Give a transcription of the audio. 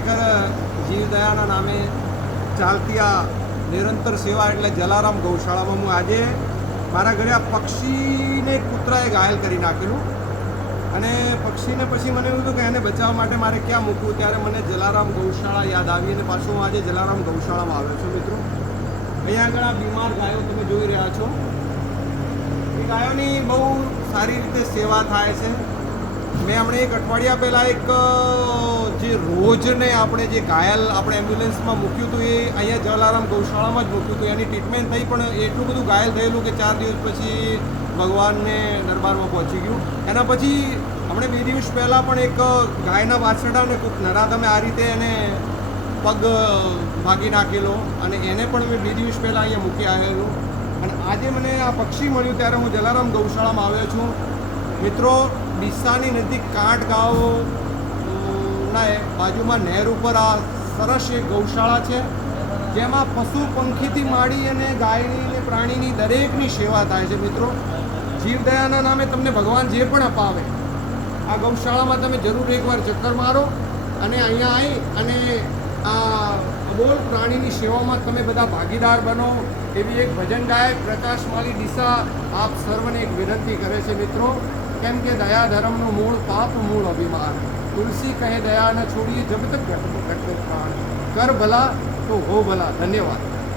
ખરેખર જીવદયાના નામે ચાલતી આ નિરંતર સેવા એટલે જલારામ ગૌશાળામાં હું આજે મારા ઘરે આ પક્ષીને કૂતરાએ ઘાયલ કરી નાખેલું અને પક્ષીને પછી મને એવું હતું કે એને બચાવવા માટે મારે ક્યાં મૂકવું, ત્યારે મને જલારામ ગૌશાળા યાદ આવી અને પાછું હું આજે જલારામ ગૌશાળામાં આવ્યો છું. મિત્રો, અહીંયા આગળ આ બીમાર ગાયો તમે જોઈ રહ્યા છો. એ ગાયોની બહુ સારી રીતે સેવા થાય છે. મેં હમણાં એક અઠવાડિયા પહેલાં એક જે રોજને આપણે જે ઘાયલ આપણે એમ્બ્યુલન્સમાં મૂક્યું હતું એ અહીંયા જલારામ ગૌશાળામાં જ મૂક્યું હતું. એની ટ્રીટમેન્ટ થઈ પણ એટલું બધું ઘાયલ થયેલું કે 4 દિવસ પછી ભગવાનને દરબારમાં પહોંચી ગયું. એના પછી હમણાં 2 દિવસ પહેલાં પણ એક ગાયના વાછરડાને ખૂબ નરાધમે આ રીતે એને પગ ભાગી નાખેલો અને એને પણ મેં 2 દિવસ પહેલાં અહીંયા મૂકી આવેલું. અને આજે મને આ પક્ષી મળ્યું ત્યારે હું જલારામ ગૌશાળામાં આવ્યો છું. મિત્રો, ડીસાની નજીક કાંઠ ગામના બાજુમાં નહેર ઉપર આ સરસ એક ગૌશાળા છે, જેમાં પશુ પંખીથી માંડી અને ગાયની અને પ્રાણીની દરેકની સેવા થાય છે. મિત્રો, જીવદયાના નામે તમને ભગવાન જે પણ અપાવે આ ગૌશાળામાં તમે જરૂર એકવાર ચક્કર મારો અને અહીંયા આવી અને આ અબોલ પ્રાણીની સેવામાં તમે બધા ભાગીદાર બનો એવી એક ભજન ગાયક પ્રકાશ માલી ડીસા આપ સર્વને એક વિનંતી કરે છે. મિત્રો, કેમ કે દયા ધર્મનું મૂળ પાપ મૂળ અભિમાન, તુલસી કહે દયા ન છોડીએ જબ તક ઘટ પ્રાણ, કર ભલા તો હો ભલા. ધન્યવાદ.